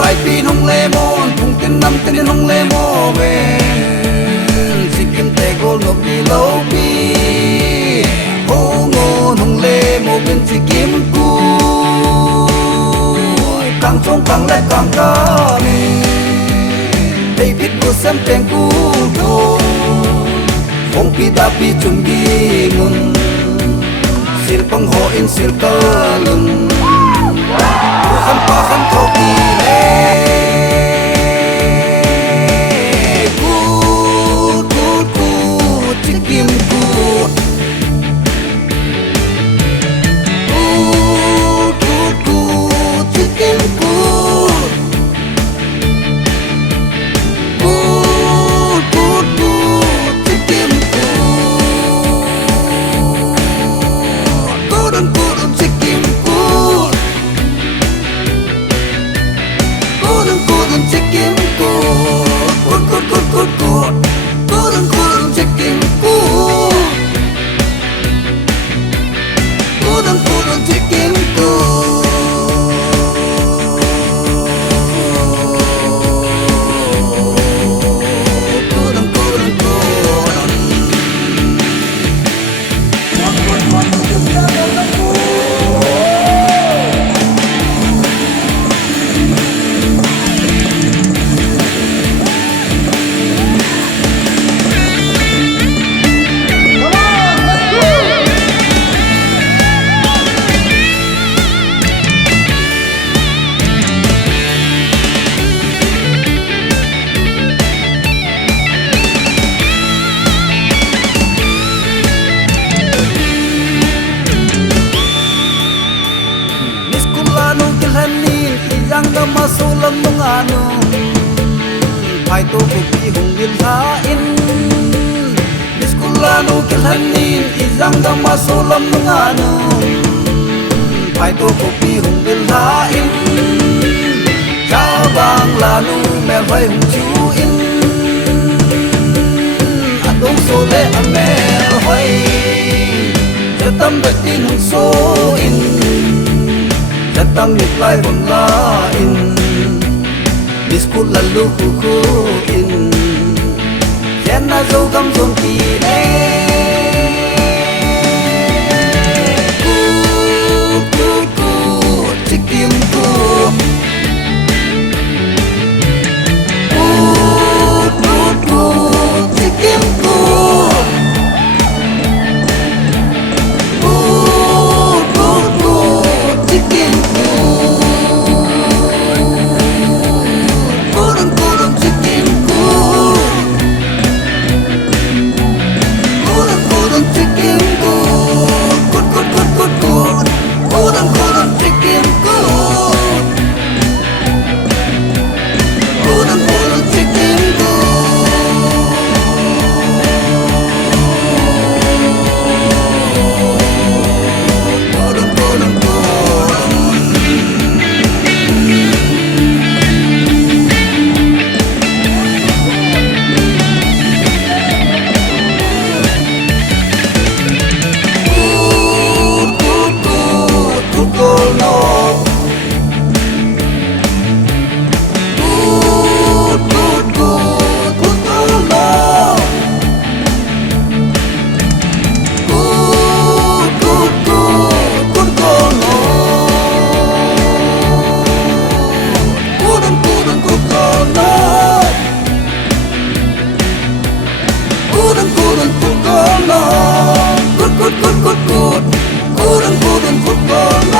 vai pin hong le mon thung tin nam tin hong le mo ve sikim te gol no pi lo pi ho ngo hong le mo bin sikim ku kang chong kang le kang ka ni hey pit ku sem teng ku do hong pi da pi chung gi mun sil pang ho in sil ka lum khăn pa khăn thâu kỳ lệ cút cút cút chiếc kim cút cút cút cút chiếc kim cút cút cút cút chiếc kim cút cút cút chiếc kim cút Golden chicken good, good, good, good, good. Golden chicken good. Golden chicken good. Golden good. Yang da masulam munganu Pai to kupi hung bil tha in Biskulanu kilhanin Yang da masulam munganu Pai to kupi hung bil tha in Cha bang lanu mel vai hung chu in Adong so le amel hoi Jatam betin hung so in Datang mit lai bom la in Biskut lalu kuku in Jena zo gam zon ki ne Kut kut kut chikim kut Kut kut kut chikim kut Kut kut kut chikim Golden, golden, golden, golden. một cô